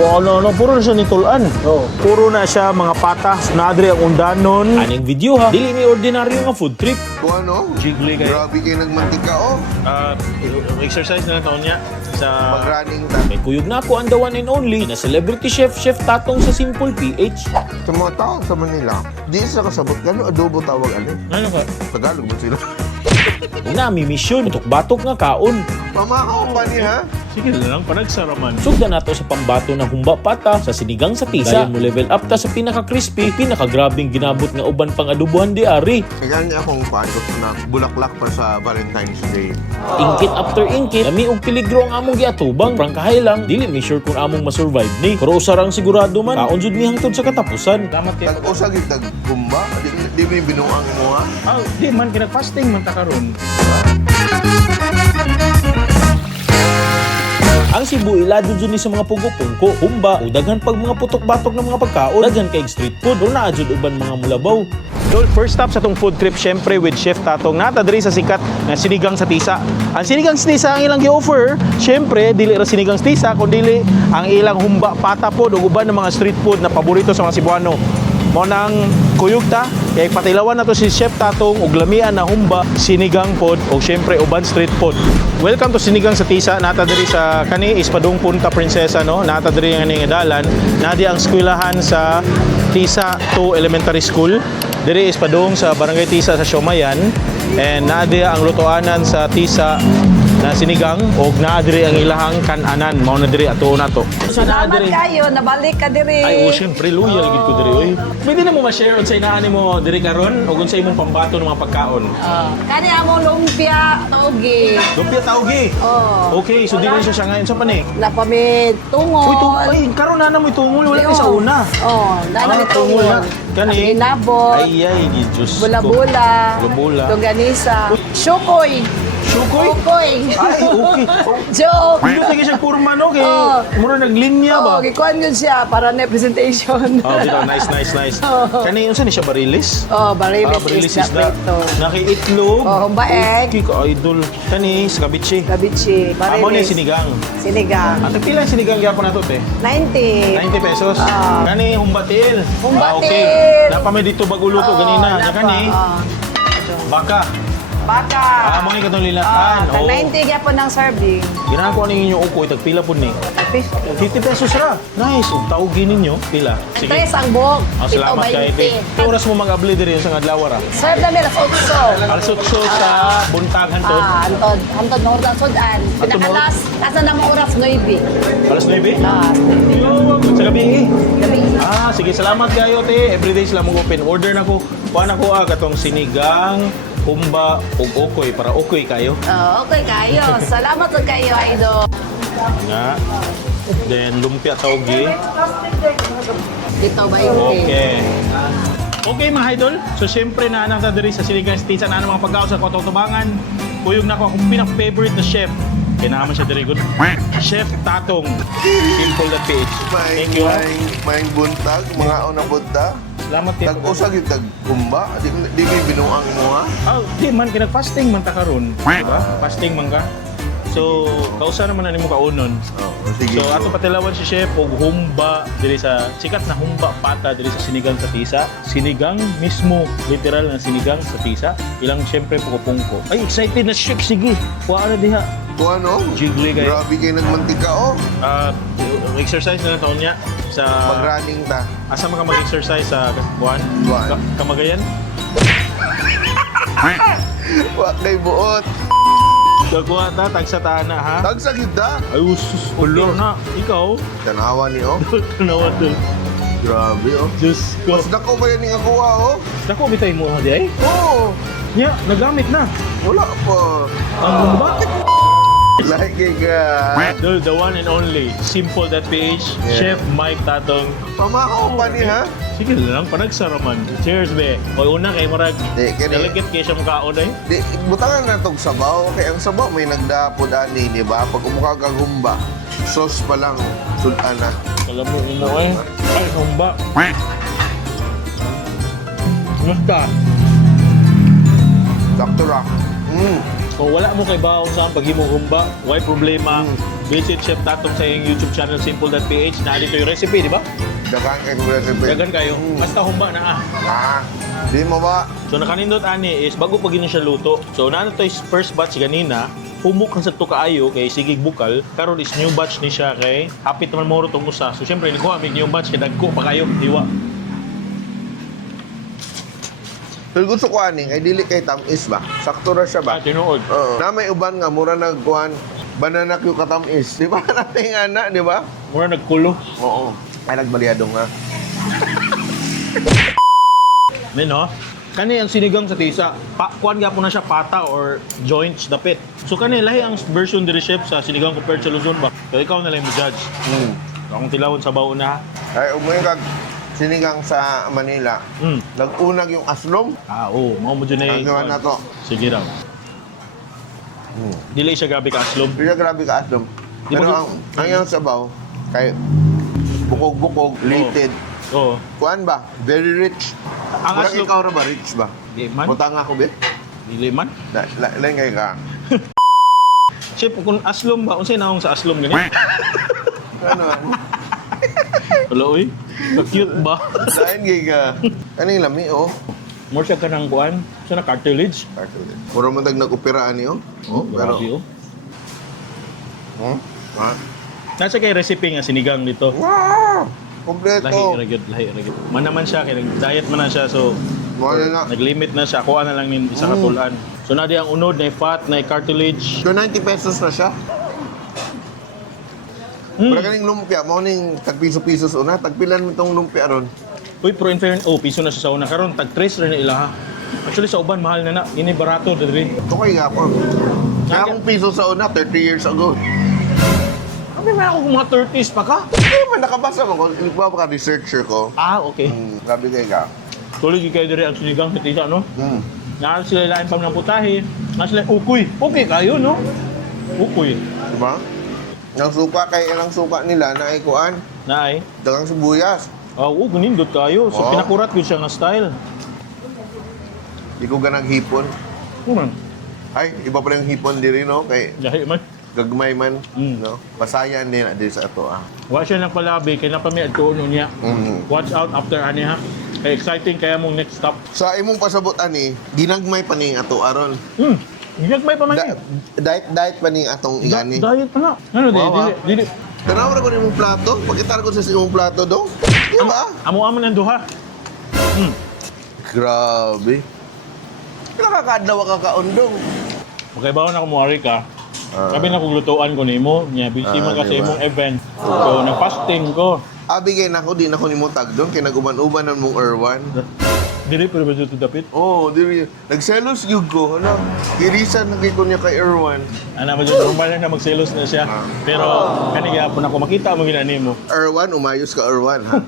Ano, puro na siya nitulan. Puro na siya mga patas. Nadri ang undanon. Aning video ha. Dili ni ordinaryo nga food trip. Kung ano? Jiggly kayo. Grabe kayo nagmantika, oh. Exercise na lang taon niya. Sa Mag-running ta. may kuyog na ako ang the one and only na celebrity chef Tatong sa Simple PH. Sa mga tao sa Manila, di sa kasabot. Gano'n adobo tawag, ano? Ano ka? Tagalog ba sila? Nami mission. Batok-batok nga kaon. Pamakaw pa niya, ha? Sige lang, panagsaraman. Sugda nato sa pambato na humba pata sa sinigang sa tisa. Dayon mo level up ta sa pinaka-crispy, pinaka-grabing ginabot nga uban pang adubuhan di ari. Kaya niya akong paano na bulaklak pa sa Valentine's Day. Ingkit after ingkit, lami og peligro ang among giatubang. Prangkahay lang, dili mi sure kung among masurvive ni. Pero usarang sigurado man, kaon jud mi hangtod sa katapusan. Salamat kay. Tag-usag yung tag-gumba? Di mo yung binuang mo, ha? Di man kinag-fasting man ta karon. Ang Cebu ilado dyan ni sa mga pugo-pungko, humba, o daghan pag mga putok-batok ng mga pagkaon. Daghan kay street food, pero naadjud uban mga mulabaw. Dol, first stop sa tong food trip, syempre with Chef Tatong. Natadri sa sikat na sinigang sa tisa. Ang sinigang sa tisa ang ilang gi-offer, syempre, dili ra sinigang sa tisa, kundi ang ilang humba, pata pod, o uban ng mga street food na paborito sa mga Cebuano. Mo nang kuyog ta, kay patilawan na to si Chef Tatong og lamian na humba, sinigang pod o syempre uban street food. Welcome to Sinigang sa Tisa. Nata diri sa kani Ispadong Punta Prinsesa, no. Nata diri nga dalan. Nadi ang eskwelahan sa Tisa 2 Elementary School. Diri Ispadong sa Barangay Tisa sa Siomayan. And nadi ang lutoanan sa Tisa na sinigang og naadiri ang ilahang kananan. Mao na diri ato na to. Salamat kayo, nabalik ka diri. Ay, syempre, loyal gid ko diri oy. Pwede na mo ma-share unsay inaani mo diri karon o unsay imong pambato ng mga pagkaon. Kani among lumpia, togi. Lumpia taugi. Oh. Okay, so di man siya ngayon sa pani. Napamit Uy, tungol. ay, karon na mo itungol wala ni sa una. Oh, dali tungol na. tungol. Kani. Ginabot. Ay, di Diyos ko. Bula-bula. Bula-bula. Longganisa. Shukoy. Shukoy? Shukoy. Ay, okay. Joke. Dito lagi siya purma, no? Kay, Oh. mura naglinya ba? Oh, gikuan yun siya para na presentation. Oh, dito, nice. Kani, unsa ni siya barilis? Oh, barilis Barilis is isda. prito. Naki-itlog. Oh, humba egg. Okay, ka-idol. Kani, scabiche. Gabichi. Amo ni Barilis. sinigang. Sinigang. Ang tagpila yung sinigang gyapon nato, te? 90. 90 pesos. Ah. Kani, humbatil. Humbatil. Okay. Napamay dito baguluto, ganina. napa, Kani, baka. Baka. Amo ni katong lilatan. Tag 90 kaya po ng serving. Ginako ni inyo ukoy, tagpila po ni. 50. 50 pesos ra. Nice. Ug taugin ninyo, pila. Sige. Tres ang buhok. Oh, Pito salamat ba kay Ite. Oras mo mag-abli diri sa adlaw ra. Serve namin alas 8. Alsutso sa buntag hantod. Hantod na oras sudan. Pinakalas, kasa na mo oras 9. Alas 9. Ah, Sa gabi. gabi. Sige, salamat kayo, te. Everyday sila mong open. Order na ko. Kuha na ko katong sinigang, humba, ug okoy para okoy kayo. Oh, okay kayo. Salamat sa kayo, idol. Nga. Then lumpia taugi. Dito ba Okay. Okay mga idol. So syempre na anak na diri sa Sinigang sa Tisa na mga pagkaon sa Kotong-Tubangan. Kuyog na ko akong pinaka-favorite na chef. Kinaman siya diri good. Chef Tatong. Simple that PH. Thank you. May buntag, mga unang bunta. Salamat kayo. Tag-usag yung tag-gumba? Di mo yung binuang mo, ha? Di man kinag-fasting man ta karon. Diba? Fasting man ka. So, kausa naman na nimo kaunon. Sige. So ato patilawan si chef og humba diri sa sikat na humba pata diri sa Sinigang sa Tisa. Sinigang mismo, literal na sinigang sa Tisa. Ilang syempre pungko. Ay, excited na siya. Sige, kuha na diha. Kung ano? Jiggly kayo. Grabe kayo nagmantika, oh. Exercise na lang taon niya sa Mag-running ta. asa man ka mag-exercise sa buwan? Buwan. Kamagayan? Wag kay buot. Dagwa ta tag sa tana ha. Tagsagid da. Ay usus ulo na. Ikaw Tanawa ni, oh. tanawa dul. Grabe, oh. Diyos ko. Mas dako ba yan yung akuha, oh? Dako bitay mo di ay? Oo. Nya, nagamit na. Wala pa. Ang humba. Like ka. The one and only, Simple that PH, Yeah. Chef Mike Tatong. Pamakaw pa ni, ha? Sige lang, panagsaraman. Cheers, be. O una kay Marag. Di, kini. Delicate kayo siya makaon ay. Di, butangan na itong sabaw. Kaya ang sabaw may nagdapod ani, di ba? Pag umukha ka gumba, sauce pa lang, sudan na. Alam mo ay. Ay, humba. Musta? Sakto ra. Kung wala mo kay baon sa pag-imong humba, why problema? Visit Chef Tatong sa iyong YouTube channel, simple.ph. Na dito yung recipe, di ba? Dagan kay recipe. Dagan kayo. Basta humba na Di mo ba? So nakanindot ani is bago pa gini siya luto. So naano to is first batch ganina, humok ang sa to kaayo kay sigig bukal. Karon is new batch ni siya kay hapit naman mo tong usa. So syempre nikuha mig new batch kay dagko pa kayo diwa. Pero gusto ko ani, kay dili kay tamis ba? Sakto ra siya ba? Tinuod. Oo. Na may uban nga, mura nagkuhan, banana Q katamis. Di ba nating ana, di ba? Mura nagkulo. Oo. Ay, nagbalyado nga. No? Kani ang sinigang sa tisa, kuan gyapon na siya pata or joints dapit. So kani lahi ang version diri chef sa sinigang compared sa Luzon ba. So ikaw na lang mo judge. Akong tilawon sa baon na. Ay, umuwi kag sinigang sa Manila. Nag-unag yung aslom. Oo, mao mo dyan Ang gawa na to. Sige raw. Dili siya grabe ka aslom. Pero grabe ka aslom. Di Pero mo- ang yung sabaw, kay bukog-bukog, lated. Oo. Kuan ba? Very rich. Ang Murag aslom- ikaw ra ba? Rich ba? Di man. Butang ako, be? Dili man. Lain kay ka. Chef, kung aslom ba, unsay naong sa aslom gani? Ano? Wala oy. Ka-cute ba? Lain kay ka. Ano yung lami, oh? More siya ka ng kuan, sa na cartilage. Puro man nag-operaan niyo. Oh, pero... Grabe oh. Ha? Nasa kay recipe nga sinigang dito. Wow! Kompleto. Lahi ragyod. Man naman siya kay nag-diet man na siya so Wala na. nag-limit na siya. Kuha na lang nin isa katulan. So na di ang unod na fat, na cartilage. So 90 pesos na siya. Wala kaning lumpia, mo ning tag-piso-piso una, tagpilan mo tong lumpia ron. Uy, pero in fairness, piso na siya sa una. Karon tag 3 rin na ila ha. Actually sa uban mahal na na. Ini barato diri. Ito kay gapon. Kaya akong piso sa una, 30 years ago. Kami man ako kung mga 30s pa ka. Hindi man nakabasa mo ko. Researcher ko. Okay. Grabe kay ka. Tuloy kayo diri ang sinigang sa tita, no? Naan sila lain pang ng putahe. Naan sila ukoy. Okay kayo, no? Ukoy. Diba? Ang suka kay ilang suka nila na ikuan, Naay. dagang sibuyas. Ganindot kayo. So, Oo. pinakurat ko siya nga style. Di ko ganag hipon. Man, Ay, iba pa yung hipon diri no kay jahi man. gagmay man, no. Pasayan din na diri sa ato ah. Wa siya ng palabi, kaya na pa may adtuon niya. Watch out after ani ha. Kaya exciting kaya mong next stop. Sa imong pasabot ani, ginagmay pa ning ato aron. Ginagmay pa man eh. Diet pa ning atong igani. Diet pa na. Ano, Wow, dili. Tanaw ra ko nimong plato, pakita ko sa imong plato do. Di ba? Amo-amo ng duha. Grabe. Nakakadlaw ka kaundong. Okay, bawon ako mo ka. Sabi na kung lutuan ko nimo, niya busy man kasi diba? imong event. So, nag-fasting ko. Abigay na ko, di na ko nimo tag doon, kay naguban-uban ng mong Erwan. Dili pero ba dito dapit? Oo, diri. Nagselos yun ko, ano? Irisan na ko niya kay Erwan. Ana ba dito normal lang na magselos na siya. Pero kani gyapon ako makita mo ginani mo. Erwan, umayos ka Erwan, ha?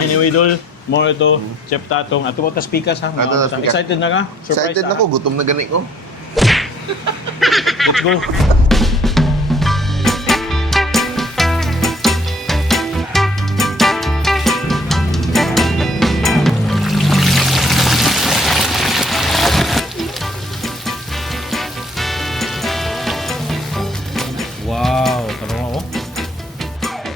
Anyway, Dol, mo ito, Chef Tatong. Ato ta speakers ha. Ato ta speakers. Excited na ka? Surprise Excited na ko, gutom na gani ko. Let's go. Wow, tanong ako.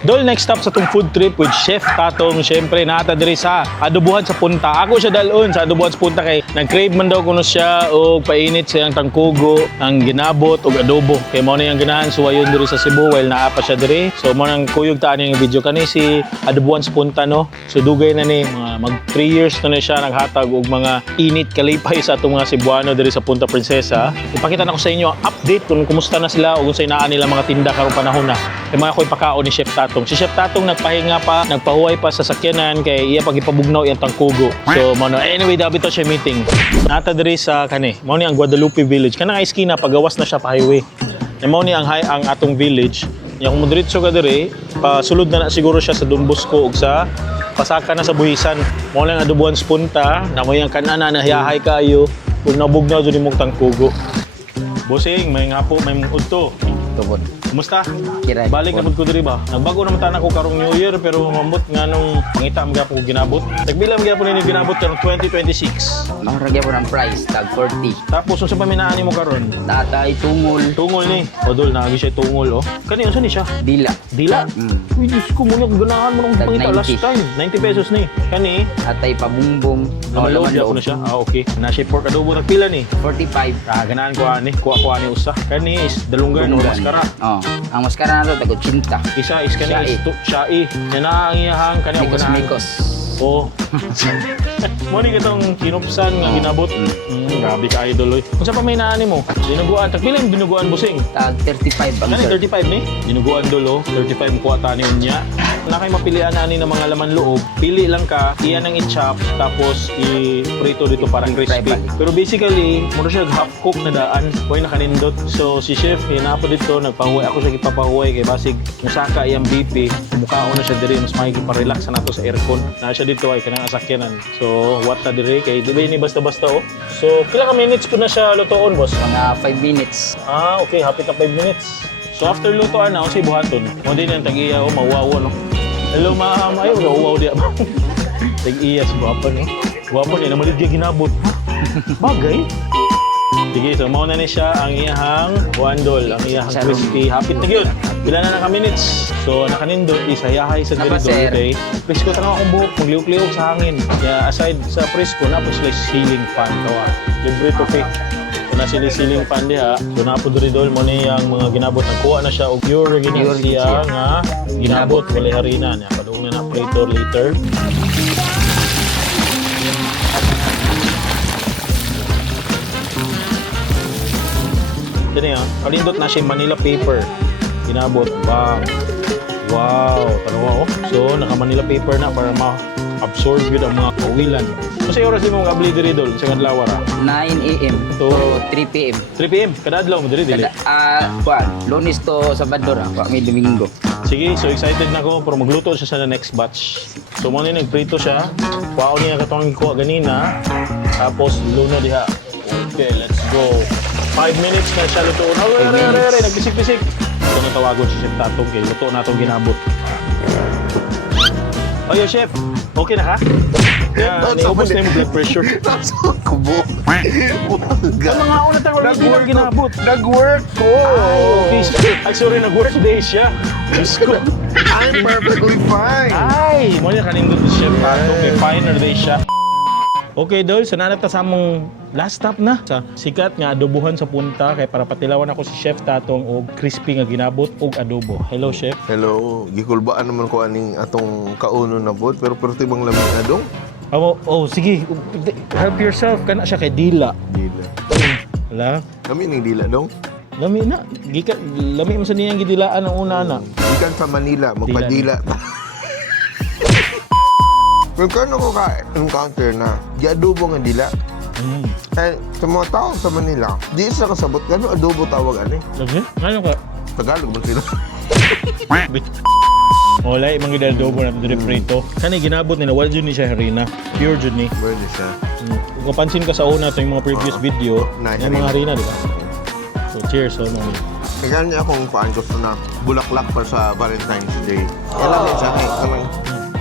Dol, next stop sa itong food trip with Chef Tatong. Siyempre, nata diri sa adobuhan sa punta. Ako siya dalon sa adobuhan sa punta kay nag-crave man daw kuno siya o painit siyang tangkugo, ang ginabot o adobo. Kay mo na yung ganahan suwayon diri sa Cebu while naa pa siya diri. So mo nang kuyog taan yung video kani si adobuhan sa punta no. So dugay na ni mga mag 3 years na siya naghatag og mga init kalipay sa atong mga Cebuano diri sa Punta Princesa. Ipakita na ko sa inyo ang update kung kumusta na sila o kung sa inaan nila mga tinda karong panahon na. Kay mga ko'y pakaon ni Chef Tatong. Si Chef Tatong nagpahinga pa, nagpahuway pa sa sakyanan kay iya pagipabugnaw iyang tangkugo. So mo no, anyway dabi to siya meeting. Nata diri sa kani, mo ni ang Guadalupe Village. Kanang iskina pagawas na siya pa highway. Mo ni ang atong village. Nya kung diretso ka diri, pasulod na siguro siya sa Don Bosco ug sa pasaka na sa Buhisan. Mo lang adobuhan sa punta, namo yang kanana na hiyahay kayo ug nabugnaw jud imong tangkugo. Bossing, may nga po, may udto. Tubod. Kumusta? Kiray. Balik na pud ko diri ba? Nagbago naman tanan ko karong New Year pero mamot nga nung pangita mga po ginabot. Nagbilang gyapon ni ginabot karong 2026. Maharagya po ng price, tag 40. Tapos unsa pa minaani mo karon? Tatay, tungol, Tungol ni. Odol na siya tungol oh. Kani unsa ni siya? dila. Dila. Uy, Diyos ko muna ganahan mo nung Tag pangita last 90. time. 90 pesos ni. Kani Tatay, pabumbong. Namalod laman na loob. siya. Ah, okay. Na siya pork adobo nagpila ni. 45. Ah, ganahan ko ani. Kuha ko ani usa. Kani is dalunggan o maskara. Oh, ang maskara na to, tag 80. Isa is kani Siya, is shai. Yan na ang iyahang kani ang ganahan. Mikos-mikos. Oo. Mo ni kitong kinupsan nga ginabot. Grabe ka idol oy. Unsa pa may naani mo? Dinuguan. Tagpila yung dinuguan busing. Tag 35 ang Kani sir. 35 ni. Dinuguan dolo. 35 kuha tani unya. Na kay mapilian ani ng mga laman loob. Pili lang ka, iyan ang i-chop tapos i-prito dito para crispy. balik. Pero basically, mura siya half cook na daan. Kuy nakanindot. So si chef hinapo dito nagpahuway ako siya gipapahuway kay basig musaka iyang BP. Mukhaon na siya diri mas maigi pa relax na nato sa aircon. Na siya dito ay kanang asakyanan. So what na diri kay di ba ini basta-basta oh. So pila ka minutes po na siya lutoon boss? Mga 5 minutes. Ah, okay. Happy ka 5 minutes. So after lutoan na, si buhaton. Mo din yung tag-iya o mawawo, no? Hello, ma'am. Ayaw, uwaw di ba? Tag-iya si buhapan, no? Buhapan, yun. Namalig yung ginabot. Bagay. Sige, so mauna na siya ang iyahang wandol, ang iyahang Salud. crispy. Hapit na yun. Pila na naka-minutes. So nakanindot, isayahay sa Napa, dito. sir? Okay. Presko tanong akong buhok, magliw-kliw sa hangin. Kaya aside sa presko, napos like ceiling fan. Tawa. Libre to pick. So na siling fan diha. So napo diri dol mo ni ang mga ginabot nagkuha na siya og pure gini Pure siya siya. nga ginabot wala harina niya. Padung na prito later. Dini ah, kalindot na siya Manila paper. Ginabot, bang. Wow, tanawa oh. So naka Manila paper na para ma-absorb yun ang mga kawilan. Kasi oras din mo mag-abli diri dol sa kadlaw ra. 9 a.m. To- to 3 p.m. 3 PM kada adlaw mo diri dili. Kuan, Lunes to Sabado ra, may Domingo. Sige, so excited na ako para magluto siya sa next batch. So muna nagprito siya. Kuhaon niya katong kuha ganina. Tapos luno diha. Okay, let's go. 5 minutes na siya luto. minutes. Nagpisik-pisik. Ito na tawagon si Chef Tatong kay luto na itong ginabot. Oyo, Chef. Okay na ka? Yeah, naubos na yung blood pressure. Nasa kubo. Ano nga una tayo ulit yung ginabot? Nag-work ko. Okay, sorry, nag-work day siya. Diyos ko. I'm perfectly fine. Ay, mo niya kanindot si Chef Tatong kay finer day siya. Okay, Dol, so nanata sa among last stop na sa sikat nga adobohan sa punta kay para patilawan ako si Chef Tatong og crispy nga ginabot og adobo. Hello, Chef. Hello, gikulbaan naman ko aning atong kauno na bot pero tibang lamig na dong. Sige, help yourself kana siya kay dila. Dila. Wala. Kami ning dila dong. Lami na. Gika lami man sa niyang gidilaan ang una na. Ikan sa Manila, magpadila. Pero kano ko ka-encounter na gi-adobo nga dila. Eh, sa mga tao sa Manila, di sa kasabot kano adobo tawag ani. Lagi? Ano ka? Tagalog man sila. Wala, imang gidaldobo na diri prito. Kani ginabot nila, wala dyan ni siya harina. Pure dyan ni. Pwede siya. Kung kapansin ka sa una ito yung mga previous video, na yung mga harina, di ba? So, cheers, so, mami. Kaya niya akong paan gusto na bulaklak pa sa Valentine's Day. Alam niya siya, kamang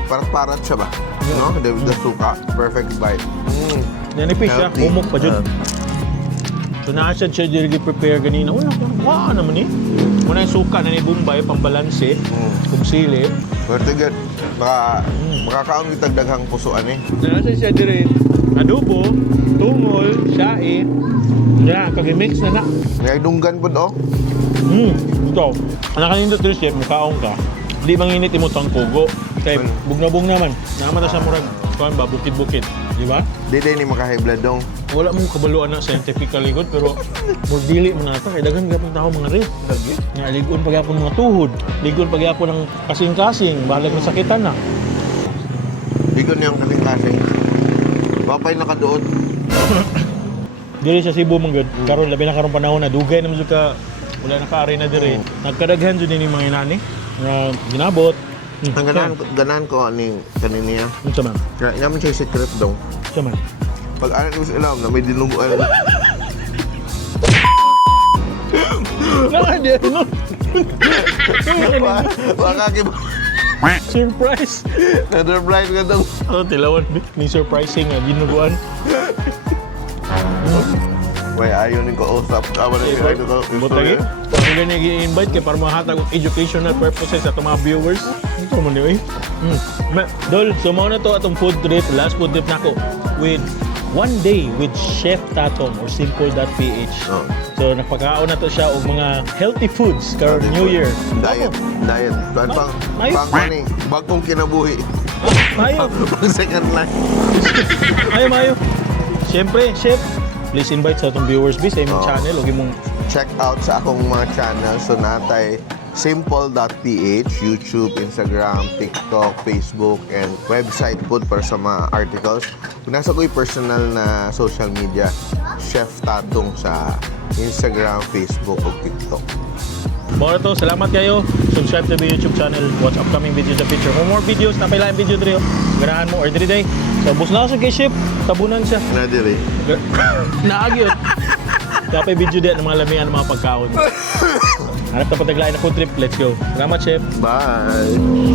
parat-parat siya ba? No? The suka, perfect bite. Nanipis siya, Healthy. humok pa dyan. So, naasad siya diri prepare ganina. Wala naman eh. Muna yung suka na ni Bombay, pambalanse, kung sili. Very good. Makakaon kitag daghang pusuan eh. Naasad siya diri, adobo, tungol, siyae. Yeah, kag-mix na na. Ngay dunggan po do. Ito. Anak kanindot diri chef, mukaong ka. Di manginit imong tangkugo. Kay bugna-bug naman. Naman na sa murag kuan ba bukid-bukid, di ba? Di ni maka-high blood dong. Wala mong kabaluan na scientifically good pero more dili mo na ito kay daghan gyapon tao mga rin. Lagi. Nga ligon pagyapon mga tuhod, ligon pagyapon ng kasing-kasing, balag na sakitan na. Bigon niyang kasing klaseng. Bapay nakaduot. Diri sa Cebu man gud. Karon labi na karon panahon na dugay na jud ka wala na ka na diri. Nagkadaghan jud ni mga inani nga ginabot. Ang ganahan ko ani kaniniya. Unsa man? Kaya naman siya secret dong. Unsa man? Pag anak ko sa ilam na may dinunguan. Nakadiri no. Makakib... Surprise! Another blind ka daw. Ano, tilawan. Ni surprising nga, ginuguan. May ayaw nang kausap. Tama na yung ano to. Butagi? Pag niya i-invite kay para mahatag og educational purposes sa itong mga viewers. Ito mo niyo eh. Dol, so mo na to atong food trip. Last food trip na ako with one day with Chef Tatong or Simple.ph. Oh. So nagpakaon na to siya og mga healthy foods karon New Year. Diet. Diet. Pang Ayos. mani. Bagong kinabuhi. Mayo, Pang second life. mayo. Siyempre, Chef, please invite sa atong viewers sa imong channel og imong Check out sa akong mga channel. So natay simple.ph, YouTube, Instagram, TikTok, Facebook, and website po para sa mga articles. Kung nasa ko'y personal na social media, Chef Tatong sa Instagram, Facebook, o TikTok. More to, salamat kayo. Subscribe to the YouTube channel. Watch upcoming videos in the future. For more videos, napailaing video dito. Ganahan mo or diri day. So, bus na ako kay Chef. Tabunan siya. Nadiri. Naagyot. Kapay video din ng mga lamian ng mga pagkaon. Hanap na pataglain na food trip. Let's go. Salamat, Chef. Bye!